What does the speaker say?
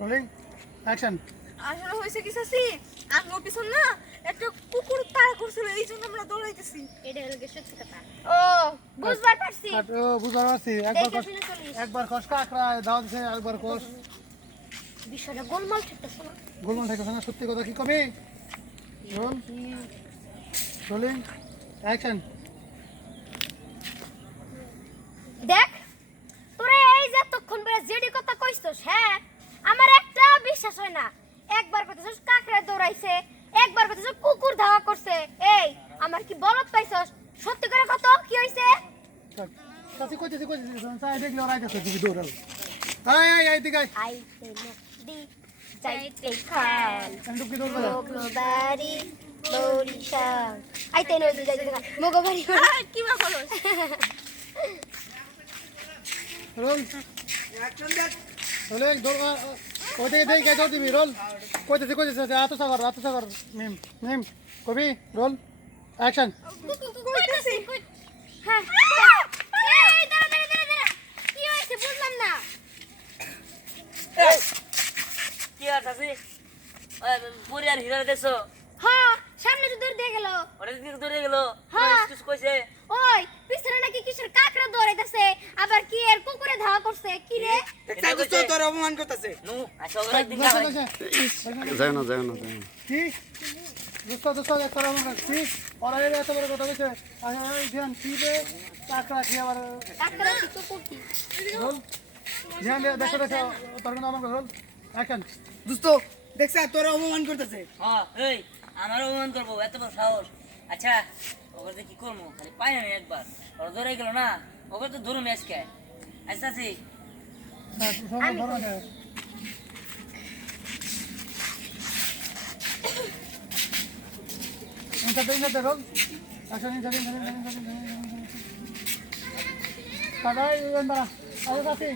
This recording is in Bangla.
Rolling action. আসলে হয়েছে কি চাচি, আঙ্গুর পিছন না একটা কুকুর তাড়া করছিল, এই জন্য আমরা দৌড়াইতেছি। এটা হলো গিয়ে সত্যি কথা। ও বুঝবার পারছি। বুঝতে পারছি। একবার কষ কাকড়া দাও দিছে, একবার কষ বিষয়টা গোলমাল ঠেকতেছে না। গোলমাল ঠেকতেছে না। সত্যি কথা কি কবি? Role rolling action. দেখ তোরা এই যে এতক্ষণ ধরে যেডি কথা কইছস, হ্যাঁ আমার একটা বিশ্বাস হয় না। একবার কইছস কাকড়া দৌড়াইছে, একবার কইছস কুকুর ধাওয়া করছে। এই আমার কি বলত পাইছস? সত্যি করে কত কি হইছে? চাচি কইতেছি চাই দেখলে ওরা আইতাছে তুমি দৌড়াও। এই দিকে আয়। আইতে নদী যাইতে খাল আমি কি দৌড় বলা? বাড়ি বরিশাল। আইতে নদী যাইতে খাল মগবাড়ি। কি বা হলো? রোল অ্যাকশন দেখ। রোলিং দৌড় ওইদিকে দেই কে দিবি রোল। কইতেছি আতসাগর মিম কবি রোল অ্যাকশন। কইতেছি। হ্যাঁ এই দাঁড়া কি হইছে বুঝলাম না। কি আর আছে পুরি আর হিরা দেখছো হ্যাঁ সামনে তো দূর দিয়ে গেল। ওটা দিকে ধরে গেল হ্যাঁ। কিছু কইছে ওই পিছনে নাকি কিসের কাকড়া দৌড়াইতেছে, আবার কি এর কুকুরে ধাওয়া করছে কি রে? দেখছাই তো তোর অপমান করতেছে নু আচ্ছা ওরা দিন না ভাই যায় না কি দোস্ত একটা আমার রাখছি ওরা এত বড় কথা কইছে। এই ধ্যান কি রে কাকড়া কি আবার কাকড়া কি কুকুর কি? রোল ধ্যান দেখো তোর নাম আমার রোল অ্যাকশন। দোস্ত দেখছ তোরা অপমান করতেছে। হ্যাঁ এই আমারও অপমান করবো এত বড় সাহস। আচ্ছা ওকে কি করবো খালি পাই না একবার ওরা ধরে গেল না ওকে তো ধরুন আজকে আচ্ছা আছি রোল অ্যাকশন। দাদা এই বারা আরে কাছে